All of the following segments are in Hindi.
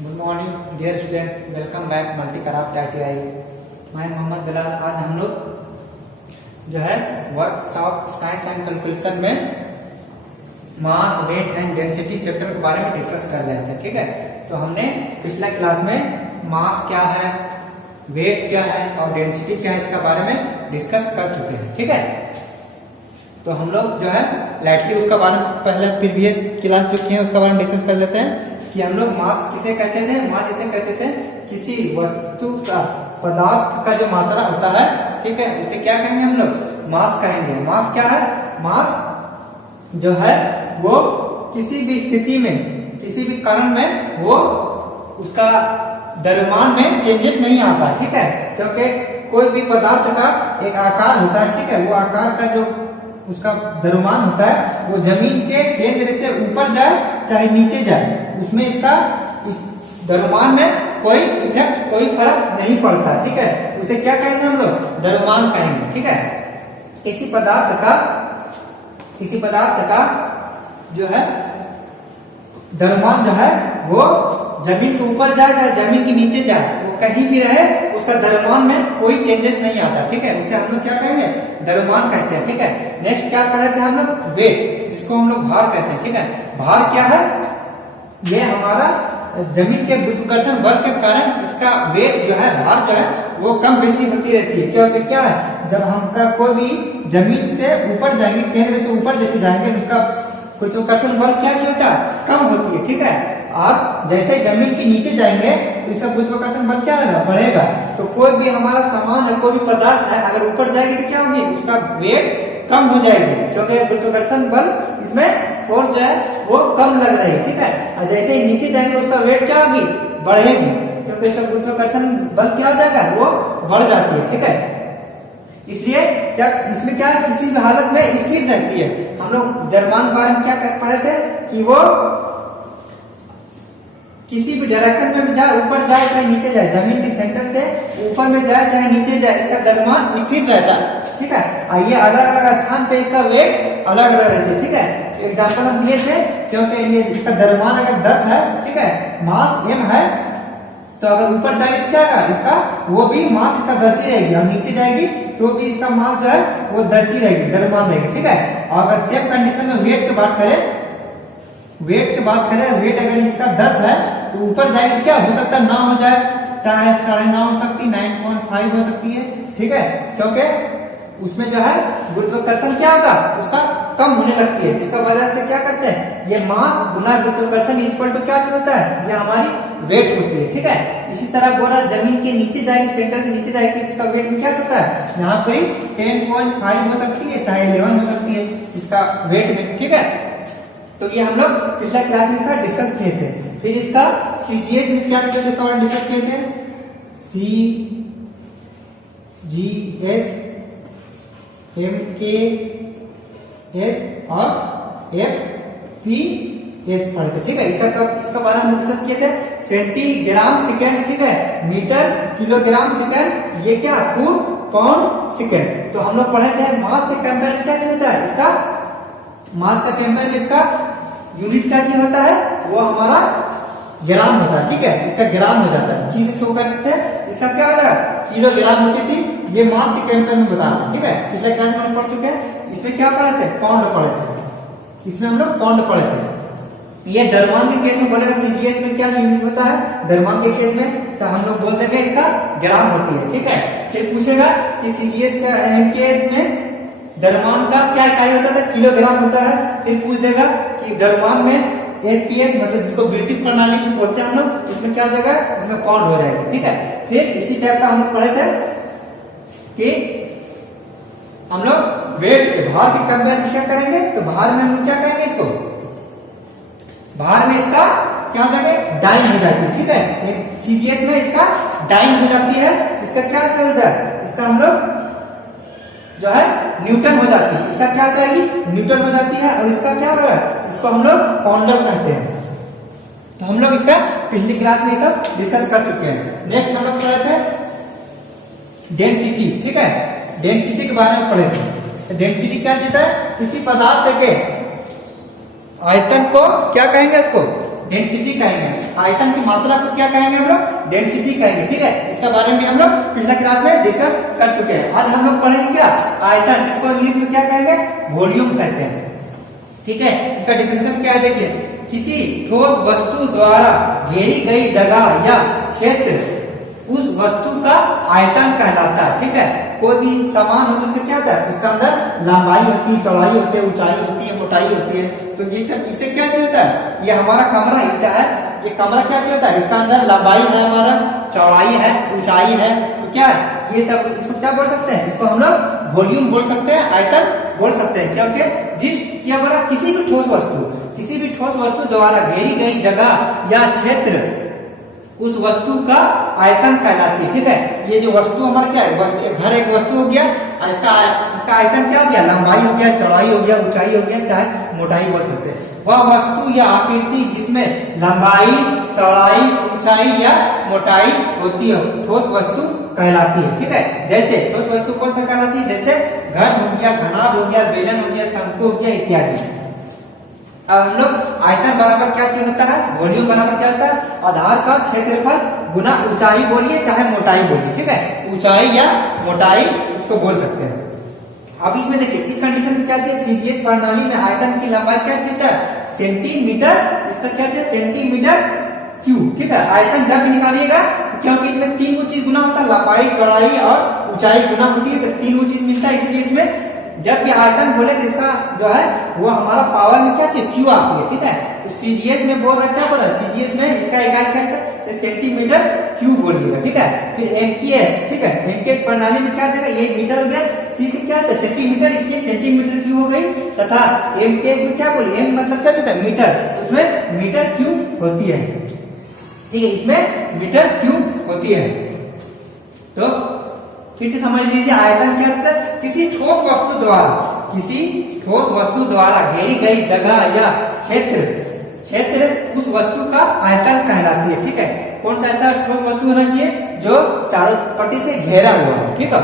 Good morning dear student, welcome back multi craft ITI। मैं मोहम्मद बिलाल। आज हम लोग जो है वर्कशॉप साइंस एंड कैलकुलेशन में मास, वेट एंड डेंसिटी चैप्टर के बारे में डिस्कस कर रहे थे। ठीक है, तो हमने पिछला क्लास में मास क्या है, वेट क्या है और डेंसिटी क्या है, इसके बारे में डिस्कस कर चुके हैं। ठीक है, तो हम लोग जो है लाइटली उसका बारे में पहले प्रीवियस क्लास जो किए हैं उसका बारे में डिस्कस कर लेते हैं कि हम लोग मास किसे कहते थे। मास इसे कहते थे किसी वस्तु का, पदार्थ का जो मात्रा होता है, ठीक है, उसे क्या कहेंगे हम लोग, मास कहेंगे। मास क्या है? मास जो है वो किसी भी स्थिति में, किसी भी कारण में वो उसका द्रव्यमान में चेंजेस नहीं आता। ठीक है, क्योंकि कोई भी पदार्थ का एक आकार होता है। ठीक है, वो आकार का जो उसका द्रव्यमान होता है वो जमीन के केंद्र से ऊपर जाए चाहे नीचे जाए, उसमें इसका इस द्रव्यमान में कोई इफेक्ट, कोई फर्क नहीं पड़ता। ठीक है, उसे क्या कहेंगे हम लोग, द्रव्यमान कहेंगे। ठीक है, किसी पदार्थ का जो है द्रव्यमान जो है वो जमीन के ऊपर जाए चाहे जमीन के नीचे जाए, वो कहीं भी रहे, उसका द्रव्यमान में कोई चेंजेस नहीं आता। ठीक है, उसे हम लोग क्या कहेंगे, द्रव्यमान कहते हैं। ठीक है, नेक्स्ट क्या पढ़े थे हम लोग, वेट, जिसको हम लोग भार कहते हैं। ठीक है, भार क्या है, ये हमारा जमीन के गुरुत्वाकर्षण बल के कारण इसका वेट जो है, भार जो है वो कम बेसी होती रहती है। क्योंकि क्या है, जब हम कोई भी जमीन से ऊपर जाएंगे, केंद्र से ऊपर जैसे जाएंगे, उसका गुरुत्वाकर्षण बल क्या होता है, कम होती है। ठीक है, और जैसे जमीन के नीचे जाएंगे तो इसका गुरुत्वाकर्षण बल क्या होगा, बढ़ेगा। तो कोई भी हमारा सामान है, कोई भी पदार्थ है, अगर ऊपर जाएगी तो क्या होगी, उसका वेट कम हो जाएगी, क्योंकि गुरुत्वाकर्षण बल इसमें फोर्स जो है वो कम लग रही है। ठीक है, और जैसे ही नीचे जाएंगे उसका वेट क्या होगी, बढ़ेगी, क्योंकि इसका गुरुत्वाकर्षण बल क्या हो जाएगा, वो बढ़ जाती है। ठीक है, इसलिए क्या इसमें क्या किसी भी हालत में स्थिर रहती है। हम लोग द्रव्यमान के बारे में क्या पढ़े थे कि वो किसी भी डायरेक्शन में जाए, ऊपर जाए चाहे नीचे जाए, जमीन के सेंटर से ऊपर में जाए चाहे नीचे जाए, इसका द्रव्यमान स्थिर रहता है। ठीक है, ये अलग अलग स्थान पे इसका वेट अलग अलग रहती है। ठीक है, एग्जाम्पल हम दिए थे, क्योंकि ये इसका द्रव्यमान अगर 10 है, ठीक है, मास m है, तो अगर ऊपर जाएगी तो क्या होगा, इसका वो भी मास इसका 10 ही रहेगी, और नीचे जाएगी तो भी इसका मास जो है वो 10 ही रहेगी, द्रव्यमान रहेगी। ठीक है, और अगर सेम कंडीशन में वेट की बात करें, वेट अगर इसका 10 है तो ऊपर जाएगी क्या हो सकता है, 9 हो जाए, चाहे 9.5 हो सकती है, 9.5 हो सकती है। ठीक है, क्योंकि उसमें जो है गुरुत्वाकर्षण क्या होगा, उसका कम होने लगती है, जिसका वजह से क्या करते हैं, ये मास गुना गुरुत्वाकर्षण इक्वल टू क्या होता है, ये हमारी वेट होती है। ठीक है, इसी तरह बोला जमीन के नीचे जाएगी, सेंटर से नीचे जाएगी, इसका वेट में क्या होता है, यहाँ कोई 10.5 हो सकती है, चाहे 11 हो सकती है इसका वेट में। ठीक है, तो ये हम लोग पिछला क्लास में इसका डिस्कस किए थे। फिर इसका CGS में क्या डिस्कस किए थे, CGS, MKS और FPS पढ़े थे। ठीक है, इसका बारे में डिस्कस किए थे, सेंटीग्राम सेकेंड, ठीक है, मीटर, किलोग्राम सेकेंड, ये क्या, फुट, पाउंड, सेकेंड। तो हम लोग पढ़े थे मास के कंपेयर में क्या होता है, इसका मास का कंपेयर में इसका यूनिट क्या चीज होता है, वो हमारा ग्राम होता है। ठीक है, इसका ग्राम हो जाता है, चीज शो करते हैं, इसका क्या होगा, किलोग्राम होती थी, ये मास के कंपेयर में बताते हैं। ठीक है, पिछले क्लास में हम पढ़ चुके हैं, इसमें क्या पढ़े थे, पाउंड पढ़े थे, इसमें हम लोग पाउंड पढ़े थे। ये द्रव्यमान के केस में बोलेगा CGS में क्या यूनिट होता है, द्रव्यमान के केस में चाहे हम लोग बोल देंगे इसका ग्राम होती है। ठीक है, फिर पूछेगा कि CGS का MKS में द्रव्यमान का क्या इकाई होता था, किलोग्राम होता है। फिर पूछ देगा कि द्रव्यमान में FPS, मतलब जिसको ब्रिटिश प्रणाली में बोलते हैं हम लोग, इसमें क्या हो जाएगा, इसमें पाउंड हो जाएगा। ठीक है, फिर इसी टाइप का हम लोग पढ़े थे कि हम लोग वेट के, भार के कंपेयर में क्या करेंगे, तो भार में हम क्या करेंगे, इसको भार में इसका क्या हो जाएगा, डाइन हो जाती है। ठीक है, CGS में इसका डाइन हो जाती है, इसका क्या होता है, इसका हम लोग जो है न्यूटन हो जाती है, इसका क्या कहेगी, न्यूटन हो जाती है, और इसका क्या होगा, इसको हम लोग पाउंडर कहते हैं। तो हम लोग इसका पिछली क्लास में सब डिस्कस कर चुके हैं। नेक्स्ट हम लोग पढ़े थे डेंसिटी। ठीक है, डेंसिटी के बारे में पढ़े थे। डेंसिटी क्या देता है, किसी पदार्थ के आयतन को क्या कहेंगे, इसको डेंसिटी कहेंगे। आयतन की मात्रा को क्या कहेंगे हम लोग? डेंसिटी कहेंगे। ठीक है, इसके बारे में हम लोग पिछले क्लास में डिस्कस कर चुके हैं। आज हम लोग पढ़ेंगे क्या? आयतन, जिसको इंग्लिश में क्या कहेंगे? वॉल्यूम कहते हैं। ठीक है, इसका डिफिनेशन क्या है देखिए, किसी ठोस वस्तु द्वारा घेरी गई जगह या क्षेत्र उस वस्तु का आयतन कहलाता है। ठीक है, कोई भी सामान हो तो उससे क्या होता है? उसका अंदर लंबाई होती है, चौड़ाई होती है, ऊंचाई होती है, मोटाई होती है। तो ये सब इससे क्या चीज होता है? ये हमारा कमरा हिस्सा है, ये कमरा क्या चीज होता है? इसका अंदर लंबाई है, हमारा चौड़ाई है, ऊंचाई है, तो क्या है ये सब? इसको क्या बोल सकते हैं? इसको हम लोग वॉल्यूम बोल सकते हैं, आयतन बोल सकते हैं। क्योंकि जिस क्या बोला, किसी भी ठोस वस्तु द्वारा घेरी गई जगह या क्षेत्र उस वस्तु का आयतन कहलाती है। ठीक है, ये जो वस्तु हमारा क्या है? घर एक वस्तु हो गया, इसका आयतन क्या हो गया? लंबाई हो गया, चौड़ाई हो गया, ऊंचाई हो गया, चाहे मोटाई बोल सकते हैं। वह वस्तु या आकृति जिसमें लंबाई, चौड़ाई, ऊंचाई या मोटाई होती है ठोस वस्तु कहलाती है। ठीक है, जैसे ठोस वस्तु कौन सा कहलाती है? जैसे घन हो गया, घनाभ हो गया, बेलन हो गया, शंकु हो गया, इत्यादि। अब हम लोग आयतन बराबर क्या चीज होता है? वॉल्यूम बराबर क्या होता है? आधार का क्षेत्रफल गुना ऊंचाई बोलिए चाहे मोटाई बोलिए। ठीक है, ऊंचाई या मोटाई उसको बोल सकते हैं। अब इसमें देखिए, इस कंडीशन में क्या है? सीजीएस प्रणाली में आयतन की लंबाई क्या है? सेंटीमीटर, इसका क्या है? Centimetre cube. ठीक है, आयतन जब भी निकालिएगा, क्योंकि इसमें तीन चीज गुना होता है, लंबाई, चौड़ाई और ऊंचाई गुना होती है, तो तीनों चीज मिलता है। इसलिए इसमें जब भी आयतन बोले तो इसका जो है वो हमारा पावर में क्या चाहिए? क्यू आती है। ठीक है, तो सीजीएस में बोल रखा है, सीजीएस में इसका इकाई क्या है? सेंटीमीटर क्यूब बोलिएगा। ठीक है, फिर एमकेएस, ठीक है, एमकेएस प्रणाली में क्या देगा? ये मीटर हो गया, सी से क्या होता है? सेंटीमीटर, इसलिए सेंटीमीटर क्यूब हो गई। तथा एमकेएस में क्या बोलिए? एम मतलब क्या होता है? मीटर, उसमें मीटर क्यूब होती है। ठीक है, इसमें मीटर क्यूब होती है। तो फिर से समझ लीजिए, आयतन क्या होता है? किसी ठोस वस्तु द्वारा घेरी गई जगह या क्षेत्र उस वस्तु का आयतन कहलाती है। ठीक है, कौन सा ऐसा ठोस वस्तु होना चाहिए जो चारों पट्टी से घेरा हुआ है। ठीक है,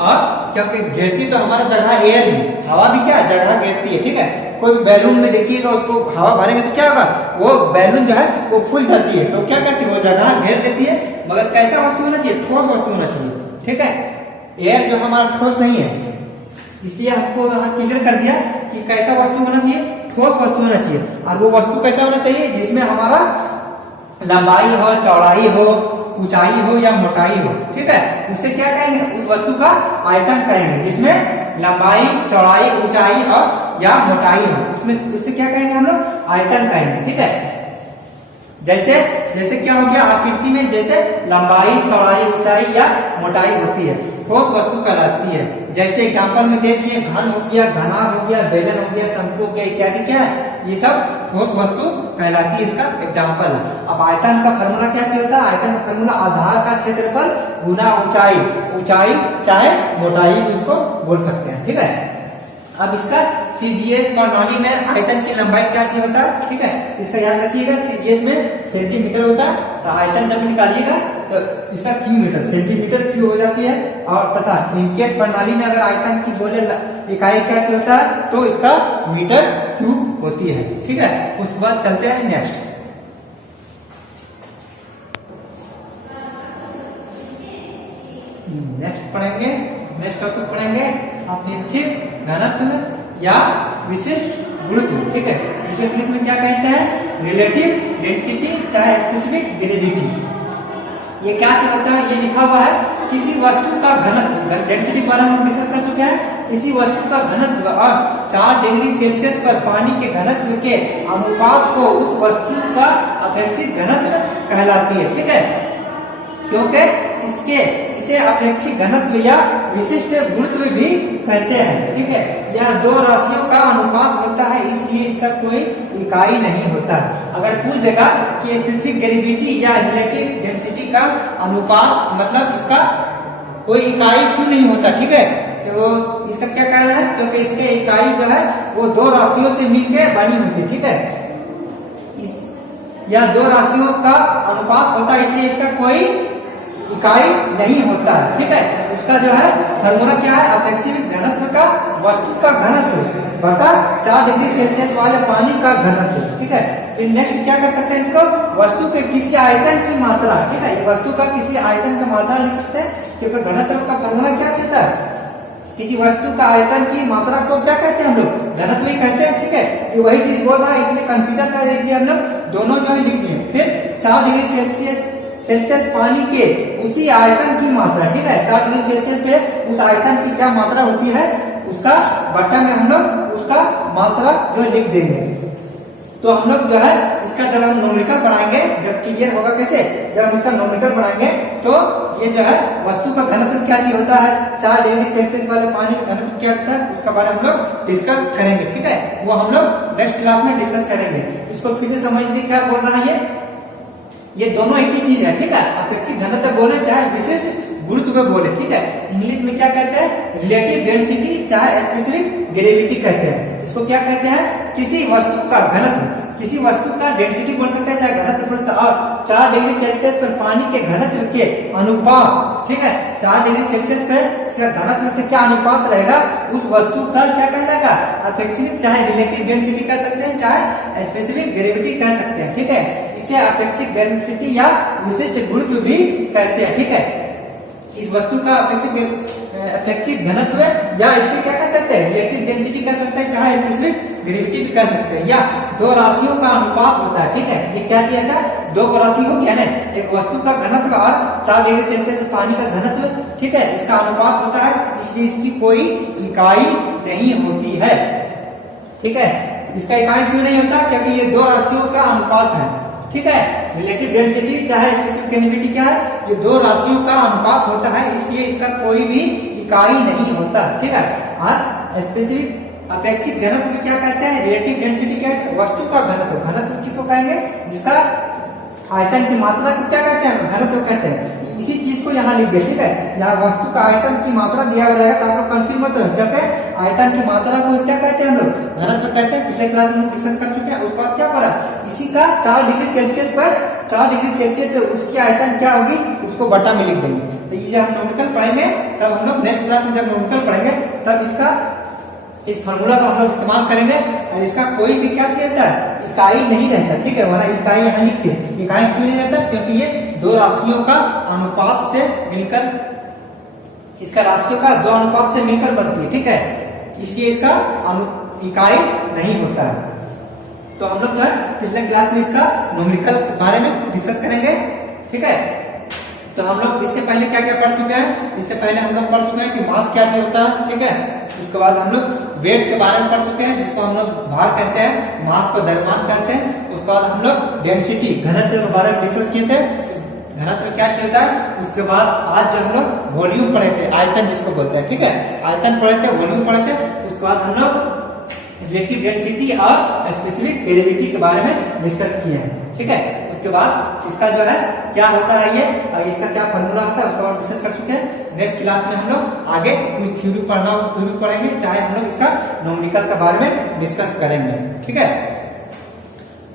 और क्योंकि घेरती तो हमारा जगह एयर भी, हवा भी क्या जगह घेरती है। ठीक है, कोई भी बैलून में देखिएगा, उसको हवा भरेंगे तो क्या होगा? वो बैलून जो है वो फूल जाती है, तो क्या करती है? वो जगह घेर देती है। मगर कैसा वस्तु होना चाहिए? ठोस वस्तु होना चाहिए। ठीक है, एयर जो हमारा ठोस नहीं है, इसलिए हमको यहाँ क्लियर कर दिया कि कैसा वस्तु होना चाहिए? ठोस वस्तु होना चाहिए। और वो वस्तु कैसा होना चाहिए? जिसमें हमारा लंबाई हो, चौड़ाई हो, ऊंचाई हो या मोटाई हो। ठीक है, उससे क्या कहेंगे? उस वस्तु का आयतन कहेंगे, जिसमें लंबाई, चौड़ाई, ऊंचाई और या मोटाई हो, उसमें उससे क्या कहेंगे हम लोग? आयतन कहेंगे। ठीक है, जैसे क्या हो गया? आकृति में जैसे लंबाई, चौड़ाई, ऊंचाई या मोटाई होती है, ठोस वस्तु कहलाती है। जैसे एग्जाम्पल में दे दिए, घन हो गया, घनाभ हो गया, बेलन हो गया, शंकु हो गया, इत्यादि। क्या है? ये सब ठोस वस्तु कहलाती है, इसका एग्जाम्पल है। अब आयतन का फॉर्मूला क्या होता है? आयतन का फॉर्मूला आधार का क्षेत्रफल गुना ऊंचाई चाहे मोटाई, उसको बोल सकते हैं। ठीक है, अब इसका सीजीएस प्रणाली में आयतन की लंबाई क्या चीज होता है? ठीक है, इसका याद रखिएगा, सीजीएस में सेंटीमीटर होता है, तो आयतन जब निकालिएगा तो इसका क्यूमीटर, सेंटीमीटर क्यू हो जाती है। और तथा एमकेएस प्रणाली में अगर आयतन की बोले इकाई क्या चीज होता है, तो इसका मीटर क्यूब होती है। ठीक है, उसके बाद चलते हैं नेक्स्ट। नेक्स्ट टॉपिक पढ़ेंगे अपेक्षित घनत्व या विशिष्ट गुरुत्व। ठीक है, इसे इंग्लिश में क्या कहते हैं? रिलेटिव डेंसिटी चाहे स्पेसिफिक ग्रेविटी। ये क्या चीज होता है? ये लिखा हुआ है, किसी वस्तु का घनत्व, डेंसिटी के बारे में हम डिस्कस कर चुके हैं। किसी वस्तु का घनत्व और 4 डिग्री सेल्सियस पर पानी के घनत्व के अनुपात को उस वस्तु का अपेक्षित घनत्व कहलाती है। ठीक है, क्योंकि इसे अपेक्षित घनत्व या विशिष्ट गुरुत्व भी कहते हैं। ठीक है, यह दो राशियों का अनुपात होता है, इसलिए इसका कोई इकाई नहीं होता। अगर पूछ देगा कि स्पेसिफिक ग्रेविटी या रिलेटिव डेंसिटी का अनुपात मतलब इसका कोई इकाई क्यों नहीं होता? ठीक है, तो इसका क्या कारण है? क्योंकि इसके इकाई जो है वो दो राशियों से मिलकर बनी होती है। ठीक है, यह दो राशियों का अनुपात होता है, इसलिए इसका कोई इकाई नहीं होता है, ठीक है। उसका जो है फॉर्मूला क्या है, अपेक्षित घनत्व का वस्तु का घनत्व बटा 4 डिग्री सेल्सियस वाले पानी का घनत्व, ठीक है। फिर नेक्स्ट क्या कर सकते हैं इसको, वस्तु के किसी आयतन की मात्रा, ठीक है, वस्तु का किसी आयतन का मात्रा लिख सकते हैं, क्योंकि घनत्व का फॉर्मूला क्या कहता है, किसी वस्तु का आयतन की मात्रा को क्या कहते हैं हम लोग, घनत्व ही कहते हैं, ठीक है। ये वही चीज बोल रहा है, इसलिए कंफ्यूजन कर इसलिए हम लोग दोनों जो है लिख दिए। फिर 4 डिग्री सेल्सियस पानी के उसी आयतन की मात्रा, ठीक है, 4 डिग्री सेल्सियस पे उस आयतन की क्या मात्रा होती है, उसका बटा में हम लोग उसका मात्रा जो लिख देंगे। तो हम लोग जो है इसका जब हम न्यूमेरिकल बनाएंगे, जब क्लियर होगा कैसे, जब हम इसका न्यूमेरिकल बनाएंगे तो ये जो है वस्तु का घनत्व क्या चीज होता है, 4 डिग्री सेल्सियस वाले पानी का घनत्व क्या होता है, उसका बारे में हम लोग डिस्कस करेंगे, ठीक है। वो हम लोग नेक्स्ट क्लास में डिस्कस करेंगे। इसको फिर से समझ लीजिए क्या बोल रहा है ये दोनों एक ही चीज है, ठीक है। अपेक्षित घनत्व बोले चाहे विशिष्ट गुरुत्व बोले, ठीक है। इंग्लिश में क्या कहते हैं, रिलेटिव डेंसिटी चाहे स्पेसिफिक ग्रेविटी कहते हैं। इसको क्या कहते हैं, किसी वस्तु का घनत्व, किसी वस्तु का डेंसिटी बोल सकते हैं चाहे घनत्व बोल सकते हैं, और 4 डिग्री सेल्सियस पर पानी के घनत्व के अनुपात, ठीक है, 4 डिग्री सेल्सियस पर इसका घनत्व के क्या अनुपात रहेगा, उस वस्तु का क्या कहलाएगा, अपेक्षित चाहे रिलेटिव डेंसिटी कह सकते हैं चाहे स्पेसिफिक ग्रेविटी कह सकते हैं, ठीक है। इसे अपेक्षित डेंसिटी या विशिष्ट गुरुत्व भी कहते हैं, ठीक है। इस वस्तु का अपेक्षित घनत्व या इसको क्या कह सकते हैं, रिलेटिव डेंसिटी कह सकते हैं चाहे स्पेसिफिक ग्रेविटी भी कह सकते हैं, या दो राशियों का अनुपात होता है, ठीक है। ये क्या किया था, दो राशि हो गया ना, एक वस्तु का घनत्व और 4 डिग्री सेल्सियस पानी का घनत्व, ठीक है, इसका अनुपात होता है, इसलिए इसकी कोई इकाई नहीं होती है, ठीक है। इसका इकाई क्यों नहीं होता, क्योंकि ये दो राशियों का अनुपात है, ठीक है। रिलेटिव डेंसिटी चाहे स्पेसिफिक ग्रेविटी क्या है, ये दो राशियों का अनुपात होता है, इसलिए इसका कोई भी इकाई नहीं होता, ठीक है। और स्पेसिफिक अपेक्षित घनत्व क्या कहते हैं, रिलेटिव डेंसिटी क्या है, वस्तु का घनत्व, घनत्व किसको कहेंगे, जिसका आयतन की मात्रा को क्या कहते हैं, घनत्व कहते हैं। इसी चीज को यहाँ लिख दे, ठीक है। यहाँ वस्तु का आयतन की मात्रा दिया हुआ रहेगा, तो आप लोग कंफ्यूज मत हो, क्योंकि आयतन की मात्रा को क्या कहते हैं हम लोग, घनत्व कहते हैं। पिछले क्लास में डिस्कस कर चुके हैं। उसके बाद क्या पढ़ा, इसी का 4 डिग्री सेल्सियस पर 4 डिग्री सेल्सियस पे उसकी आयतन क्या होगी, उसको बटा में लिख देंगे। तो ये जब हम न्यूमेरिकल पढ़ेंगे, तब हम लोग नेक्स्ट क्लास में जब न्यूमेरिकल पढ़ेंगे, तब इसका इस फॉर्मूला का हम लोग इस्तेमाल करेंगे, और इसका कोई भी क्या रहता है, इकाई नहीं रहता, ठीक है। वरना इकाई यहाँ लिखते, इकाई क्यों नहीं रहता, क्योंकि ये दो राशियों का अनुपात से मिलकर, इसका राशियों का दो अनुपात से मिलकर बनती है, ठीक है, इसलिए इसका इकाई नहीं होता है। तो हम लोग पिछले क्लास में इसका न्यूमेरिकल के बारे में डिस्कस करेंगे, ठीक है। तो हम लोग इससे पहले क्या क्या पढ़ चुके हैं, इससे पहले हम लोग पढ़ चुके हैं कि मास क्या चीज होता है, ठीक है। उसके बाद हम लोग वेट के बारे में पढ़ चुके हैं, जिसको हम लोग भार कहते हैं, मास को द्रव्यमान कहते हैं। उसके बाद हम लोग डेंसिटी घनत्व के बारे में डिस्कस किए थे, घनत्व क्या चीज होता है। उसके बाद आज जो हम लोग वॉल्यूम पढ़े थे, आयतन जिसको बोलते हैं, ठीक है, आयतन पढ़े थे, वॉल्यूम पढ़े थे। उसके बाद हम लोग रिलेटिव डेंसिटी और स्पेसिफिक ग्रेविटी के बारे में डिस्कस किए हैं, ठीक है। उसके बाद इसका जो है क्या होता है ये, और इसका क्या फॉर्मूला होता है, उसका हम डिस्कस कर चुके हैं। नेक्स्ट क्लास में हम लोग आगे कुछ थ्योरी पढ़ना हो तो थ्योरी पढ़ेंगे, चाहे हम लोग इसका न्यूमेरिकल के बारे में डिस्कस करेंगे, ठीक है।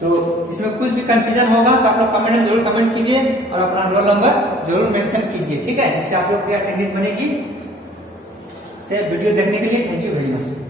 तो इसमें कुछ भी कंफ्यूजन होगा तो आप लोग कमेंट में जरूर कमेंट कीजिए, और अपना रोल नंबर जरूर मेंशन कीजिए, ठीक है। इससे आप लोग की अटेंडेंस बनेगी। से वीडियो देखने के लिए थैंक यू वेरी मच।